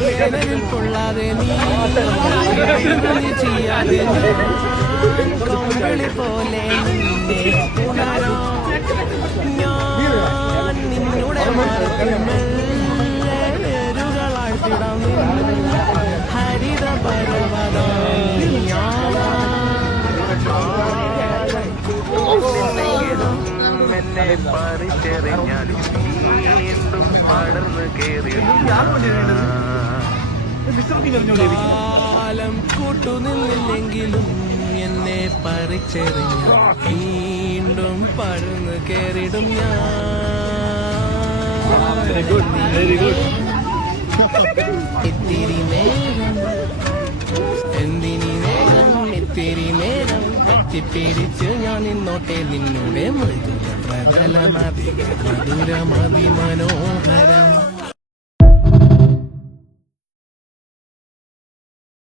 വേദനയിൽ കൊള്ളാതെ നീ ചെയ്യാതെ കോമളി പോലെ നിന്നെ ഉണരോ ഞാൻ നിന്നുടെ വേരുകളാഴ്ത്തിടാം ഹരിത പർവ്വതം എന്നെ പറിച്ചെറിഞ്ഞാലും വീണ്ടും പടർന്ന് കേറി കാലം കൂട്ടുനിന്നില്ലെങ്കിലും എന്നെ പറിച്ചെറിഞ്ഞ വീണ്ടും പടർന്ന് കേറിടും ഞാൻ. ഇത്തിരി നേരം എന്തിനി നേരം ഇത്തിരി നേരം പറ്റിപ്പിടിച്ച് ഞാൻ നിന്നോട്ടെ നിന്നോടെ മൃദുല പ്രതലമതി മധുരമതി മനോഹരം